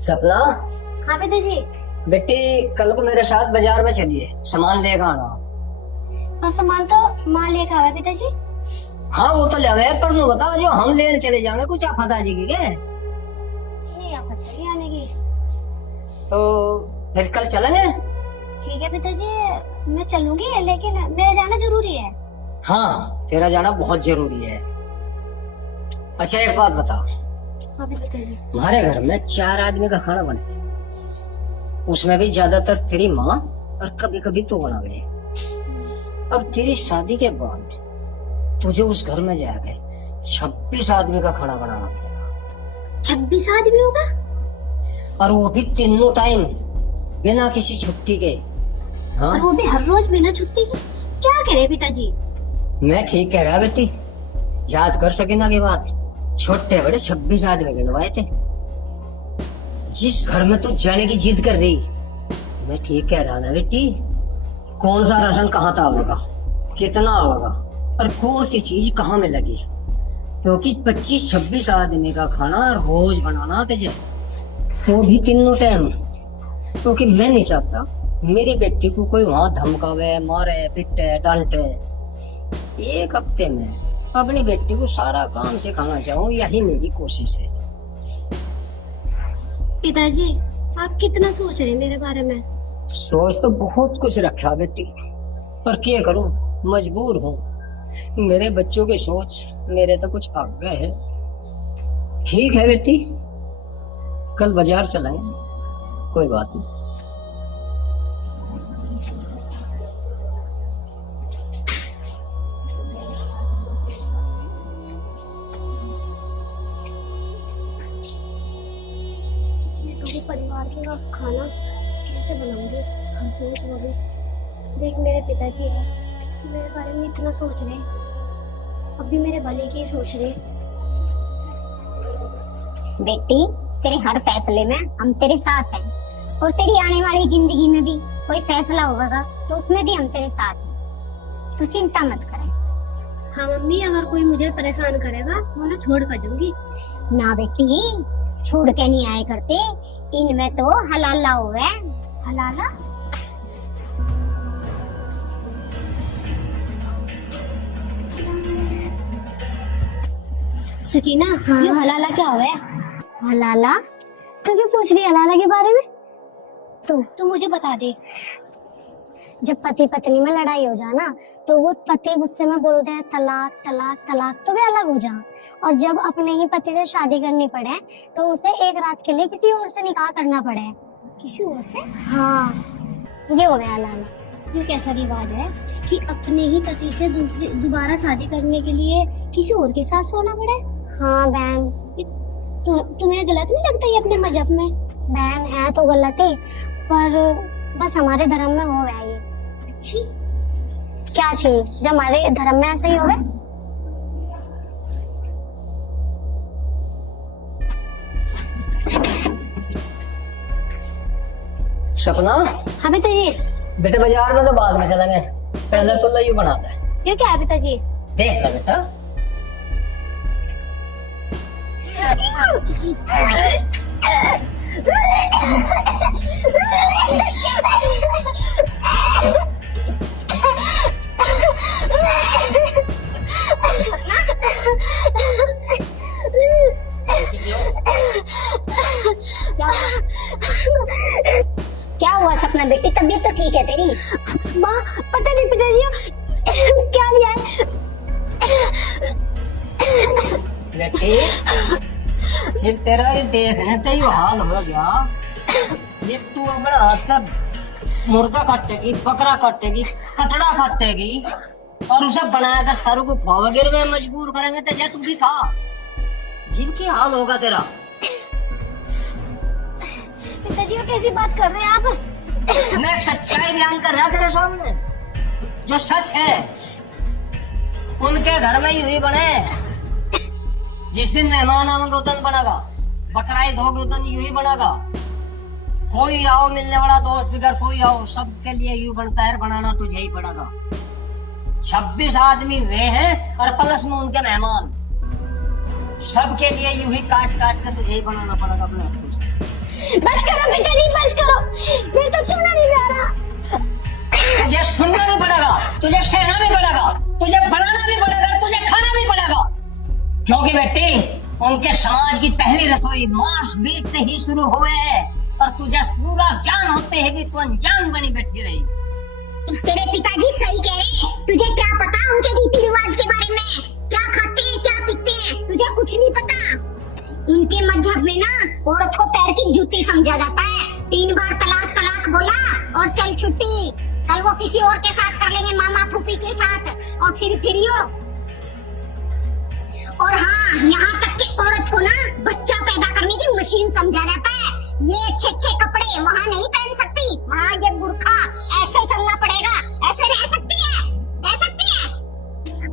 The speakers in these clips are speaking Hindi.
सपना। हाँ पिताजी। बेटी कल को मेरे साथ बाजार में चलिए, सामान लेकर आना। और सामान तो माँ लेकर आवे पिताजी। हाँ वो तो ले, पर नु बताओ जो हम लेने चले जाएंगे कुछ आफत आ जाएगी क्या? नहीं आफत नहीं आने की। तो फिर कल चलेंगे। ठीक है पिताजी, मैं चलूंगी, लेकिन मेरा जाना जरूरी है। हाँ तेरा जाना बहुत जरूरी है। अच्छा एक बात बताओ, हाँ पिताजी। हमारे घर में 4 आदमी का खाना बने, उसमें भी ज्यादातर तेरी माँ और कभी कभी तू बनावे। अब तेरी शादी के बाद तुझे उस घर में जाके 26 आदमी का खाना बनाना पड़ेगा। 26 आदमी होगा? और वो भी तीनों टाइम बिना किसी छुट्टी के। हाँ और वो भी हर रोज बिना छुट्टी के? क्या करे पिताजी? मैं ठीक कह रहा बेटी, याद कर सके ना की बात, छोटे बड़े 26 आदमी गिनवाए थे। जिस घर में तू जाने की जिद कर रही, मैं ठीक कह रहा ना बेटी? कौन सा राशन कहाँ था होगा, कितना होगा, और कौन सी चीज कहाँ में लगी, क्योंकि 25-26 आदमी का खाना रोज बनाना तुझे, वो भी तीनों टाइम। क्योंकि मैं नहीं चाहता मेरी बेटी को कोई वहां धमकावे, मारे, पिटे, डांटे। एक हफ्ते में अपनी बेटी को सारा काम सिखाना चाहूँ, यही मेरी कोशिश है। पिताजी आप कितना सोच रहे हैं मेरे बारे में? सोच तो बहुत कुछ रखा बेटी, पर क्या करूं, मजबूर हूँ। मेरे बच्चों की सोच मेरे तो कुछ आगे है। ठीक है बेटी, कल बाजार चलेंगे, कोई बात नहीं। पूरे परिवार के का खाना कैसे बनाऊंगी? हम सोच रहे, देख मेरे पिताजी है, मेरे बारे में इतना सोच रहे, अब भी मेरे भले की सोच रहे। बेटी तेरे हर फैसले में हम तेरे साथ हैं, और तेरी आने वाली जिंदगी में भी कोई फैसला होगा तो उसमें भी हम तेरे साथ हैं, तू चिंता मत कर। हाँ मम्मी, अगर कोई मुझे परेशान करेगा वो ना छोड़ कर दूंगी। ना बेटी, छोड़ के नहीं आए करते, इनमें तो हलाला हुआ है। हलाला? सकीना, हाँ? ये हलाला क्या हुआ है? हलाला? तू क्यों पूछ रही है हलाला के बारे में? तू मुझे बता दे। जब पति पत्नी में लड़ाई हो जाए ना, तो वो पति गुस्से में बोलते हैं तलाक तलाक तलाक, तो वे अलग हो जाए। और जब अपने ही पति से शादी करनी पड़े तो उसे एक रात के लिए किसी और से निकाह करना पड़े। किसी और से? हाँ, ये हो गया हलाला। ये कैसा रिवाज है कि अपने ही पति से दोबारा शादी करने के लिए किसी और के साथ सोना पड़े? हाँ बहन। तुम्हें गलत नहीं लगता ये अपने मजहब में? बहन है तो गलती, पर बस हमारे धर्म में हो गया ये। अच्छी क्या चीज, जब हमारे धर्म में ऐसा ही हो गया। सपना। हाँ पिताजी। बेटे बाजार में तो बाद में चलेंगे, पहले तो लयू बना दे। ये क्या है पिताजी? देख ले बेटा। क्या हुआ सपना बेटी, तबीयत तो ठीक है तेरी? माँ पता नहीं पिताजी क्या लिया है। बेटी ये तेरा ही देखने तो ये हाल हो गया। ये तू अपने हाथ से मुर्गा काटेगी, बकरा काटेगी, कटड़ा काटेगी, और उसे बनाया कर सारों को खा वगैरह में मजबूर करेंगे तो जा तू भी खा। जिनकी हाल होगा तेरा। पिताजी वो कैसी बात कर रहे हैं आप? मैं सच्चाई बयान कर रहा तेरे सामने, जो सच है। उनके घर में यूं ही बने, जिस दिन मेहमान आवेंगे उस दिन बनेगा, बकरा ईद होगी उस दिन यूं ही बनेगा। कोई आओ मिलने वाला दोस्त इधर, कोई आओ, सबके लिए यूं बनता है, बनाना तुझे ही पड़ेगा। 26 आदमी वे हैं और प्लस में उनके मेहमान, सबके लिए यूं ही काट काट कर तुझे ही बनाना पड़ेगा अपने हाथों से। बस करो बेटा जी, बस करो, मेरे तो सुना नहीं जा रहा। तुझे सुनना भी पड़ेगा, तुझे सहना भी पड़ेगा, तुझे बनाना भी पड़ेगा, तुझे खाना भी पड़ेगा। क्योंकि बेटी उनके समाज की पहली रसोई मांस मीट से ही शुरू हुए है, और तुझे पूरा ज्ञान होते हैं भी तू अनजान बनी बैठी रही। तेरे पिताजी सही कह रहे हैं। तुझे क्या पता उनके रीति रिवाज के बारे में, क्या खाते हैं क्या पीते हैं, तुझे कुछ नहीं पता। उनके मजहब में ना औरत को पैर की जूती समझा जाता है। 3 बार तलाक तलाक बोला और चल छुट्टी, कल वो किसी और के साथ कर लेंगे, मामा फूफी के साथ, और फिर यो। और हाँ, यहाँ तक कि औरत को ना बच्चा पैदा करने की मशीन समझा जाता है। ये अच्छे अच्छे कपड़े वहाँ नहीं पहन सकती, वहाँ ये बुर्खा, ऐसे चलना पड़ेगा, ऐसे रह सकती है, रह सकती है।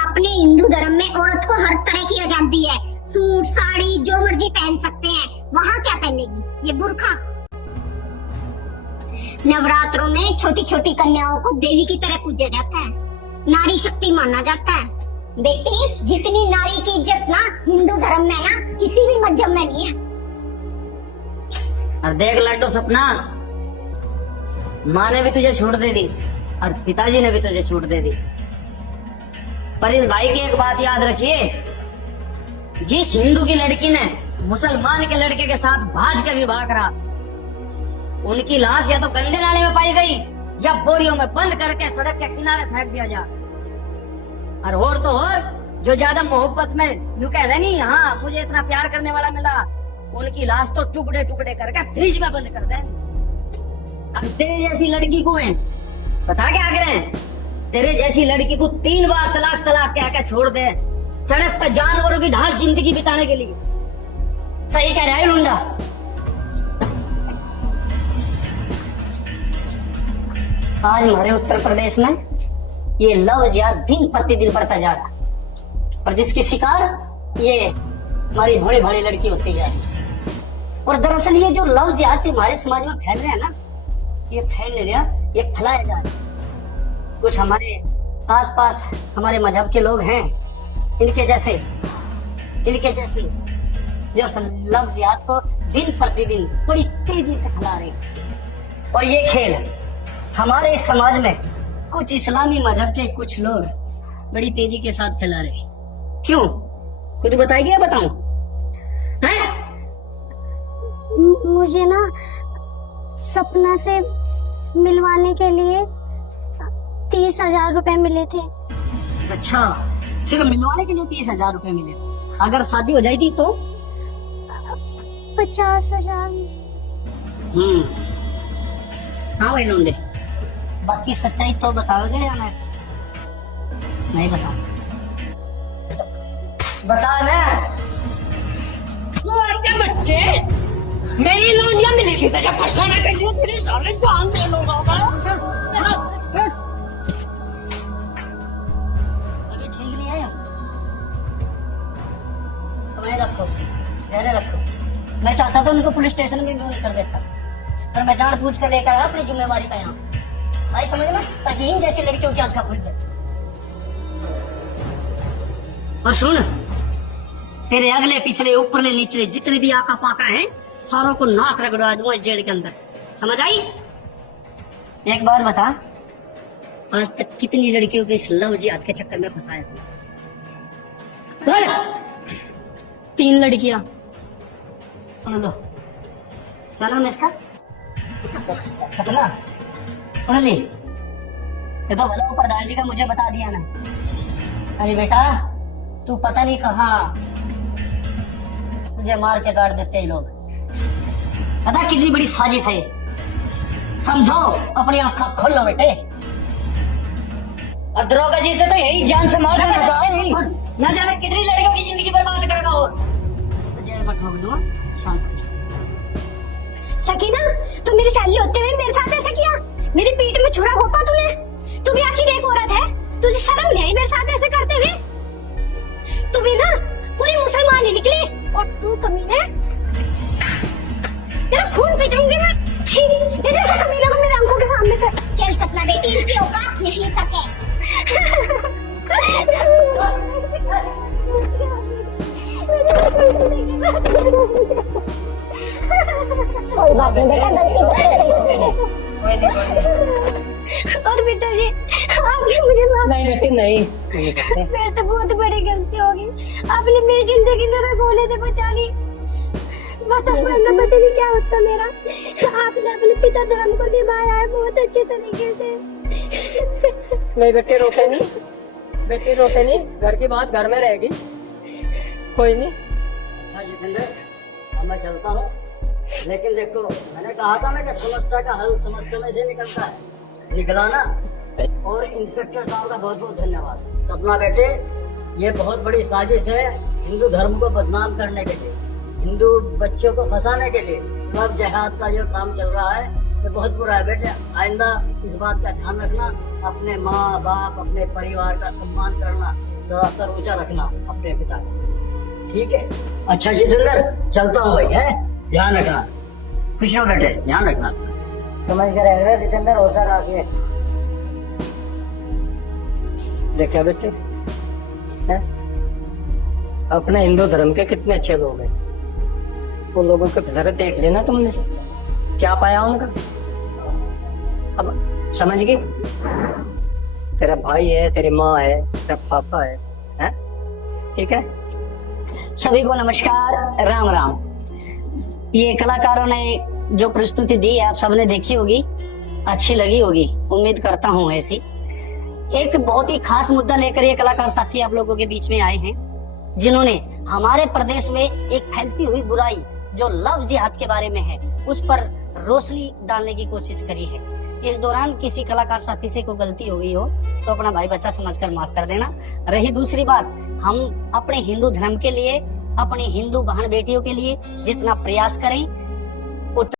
अपने हिंदू धर्म में औरत को हर तरह की आजादी है, सूट साड़ी जो मर्जी पहन सकते हैं। वहाँ क्या पहनेगी, ये बुर्खा। नवरात्रों में छोटी छोटी कन्याओं को देवी की तरह पूजा जाता है, नारी शक्ति माना जाता है। बेटी, जितनी नारी की इज्जत ना हिंदू धर्म में ना किसी भी मजहब में नहीं है। और देख लड्डू सपना, माँ ने भी तुझे छूट दे दी और पिताजी ने भी तुझे छूट दे दी, पर इस भाई की एक बात याद रखिए, जिस हिंदू की लड़की ने मुसलमान के लड़के के साथ भाज के विवाह करा, उनकी लाश या तो गंदे नाले में पाई गई या बोरियों में बंद करके सड़क के किनारे फेंक दिया जा। और तो और जो ज्यादा मोहब्बत में यूं कह रहे नहीं, हाँ मुझे इतना प्यार करने वाला मिला, उनकी लाश तो टुकड़े टुकड़े करके फ्रिज में बंद कर दे। अब तेरे जैसी लड़की को है बता क्या करें, तेरे जैसी लड़की को 3 बार तलाक तलाक कह के छोड़ दे, सड़क पर जानवरों की ढाल जिंदगी बिताने के लिए। सही कह रहा है लुंडा। आज हमारे उत्तर प्रदेश में ये लव जिहाद दिन प्रतिदिन बढ़ता जा रहा है, और जिसकी शिकार ये हमारी भोली भाली लड़की होती जाए। और दरअसल ये जो लव जिहाद हमारे समाज में फैल रहे हैं ना, ये फैल नहीं रहा, ये फैलाया जा रहा है। कुछ हमारे आसपास हमारे मजहब के लोग हैं, इनके जैसे जो लव जिहाद को दिन प्रतिदिन बड़ी तेजी से फैला रहे हैं। और ये खेल हमारे इस समाज में कुछ इस्लामी मजहब के कुछ लोग बड़ी तेजी के साथ फैला रहे हैं। क्यों, खुद बताएगी या बताऊं? हैं? मुझे ना सपना से मिलवाने के लिए 30,000 रुपए मिले थे। अच्छा, सिर्फ मिलवाने के लिए 30,000 रुपए मिले, अगर शादी हो जाती तो 50,000। हाँ भाई लौंडे, बाकी सच्चाई तो बताओगे या नहीं बता? बता ना। क्या बच्चे, मेरी लोनिया मिली थी तुझे फंसाने के लिए, तेरी साले जान दे लूंगा मैं। अभी ठीक नहीं है, समय रखो, धैर्य रखो। मैं चाहता था उनको पुलिस स्टेशन में भी कर देता, पर मैं जान पूछ कर लेकर आया अपनी जिम्मेवारी पे यहाँ, भाई समझ ना, ताकि इन जैसी लड़कियों की आंखें खुल जाए। और सुन, तेरे अगले पिछले ऊपरले नीचले जितने भी आका पाका हैं, सारों को नाक रगड़वा दूंगा इस जेल के अंदर, समझ आई? एक बात बता, आज तक कितनी लड़कियों के इस लव जिहाद के चक्कर में फंसाया? 3 लड़कियां। सुन लो, क्या नाम है इसका? सपना। सुन ली, ये तो भला प्रधान जी का मुझे बता दिया ना। अरे बेटा, तू पता नहीं कहाँ तुझे मार के काट देते हैं लोग, पता कितनी बड़ी साजिश है। समझो, अपनी आंखें खोलो बेटे। और दरोगा जी से तो यही जान से मार देना चाहिए, न जाने कितनी लड़कियों की जिंदगी बर्बाद करेगा वो। तो जेल में ठोक दूंगा, शांत। सकीना, तू मेरी सहेली होते हुए मेरे साथ ऐसा किया, मेरी पीठ में छुरा घोंपा तूने। तू भी आखिर एक औरत है, तुझे शर्म नहीं आई मेरे साथ ऐसे करते हुए? तू भी ना पूरी मुसलमान ही निकली, और तू कमीने, तेरा खून पी जाऊंगी मैं। ये जैसा कमीना को मेरे आंखों के सामने से। चल सपना बेटी, इनकी औकात यहीं तक है। कोई बात नहीं बेटा, गलती कोई नहीं और पिताजी आपने मुझे माफ, नहीं बेटी नहीं करते। मेरे तो बहुत बड़ी गलती होगी, आपने मेरी जिंदगी में रगोले से बचा ली। बता वरना पता नहीं क्या होता मेरा। आपने अपने पिता धर्म को निभाया है बहुत अच्छे तरीके से। नहीं बेटे रोते नहीं, बेटी रोते नहीं, घर की बात घर में रहेगी, कोई नहीं। अच्छा जितेंद्र, अब मैं चलता हूँ, लेकिन देखो मैंने कहा था ना कि समस्या का हल समस्या में से निकलता है, निकला ना। और इंस्पेक्टर साहब का बहुत बहुत धन्यवाद। सपना बेटे, ये बहुत बड़ी साजिश है हिंदू धर्म को बदनाम करने के लिए, हिंदू बच्चों को फंसाने के लिए। लव जिहाद का जो काम चल रहा है ये बहुत बुरा है बेटे। आइंदा इस बात का ध्यान रखना, अपने माँ बाप अपने परिवार का सम्मान करना, सदा सर ऊंचा रखना अपने पिता का, ठीक है। अच्छा जितेंद्र, चलता हूँ भाई, है ध्यान रखना। खुश रहो बेटे, ध्यान रखना, समझ कर रहेगा जितेंद्र, होकर आगे। देखा बेटे हैं? अपने हिंदू धर्म के कितने अच्छे लोग हैं, वो लोगों को जरा देख लेना तुमने, क्या पाया उनका। अब समझ गई, तेरा भाई है, तेरी माँ है, तेरा पापा है, हैं? ठीक है। सभी को नमस्कार, राम राम। ये कलाकारों ने जो प्रस्तुति दी है आप सबने देखी होगी, अच्छी लगी होगी, उम्मीद करता हूँ ऐसी। एक बहुत ही खास मुद्दा लेकर ये कलाकार साथी आप लोगों के बीच में आए हैं, जिन्होंने हमारे प्रदेश में एक फैलती हुई बुराई जो लव जिहाद के बारे में है उस पर रोशनी डालने की कोशिश करी है। इस दौरान किसी कलाकार साथी से कोई गलती हो गई हो तो अपना भाई बच्चा समझकर माफ कर देना। रही दूसरी बात, हम अपने हिंदू धर्म के लिए, अपनी हिंदू बहन बेटियों के लिए जितना प्रयास करें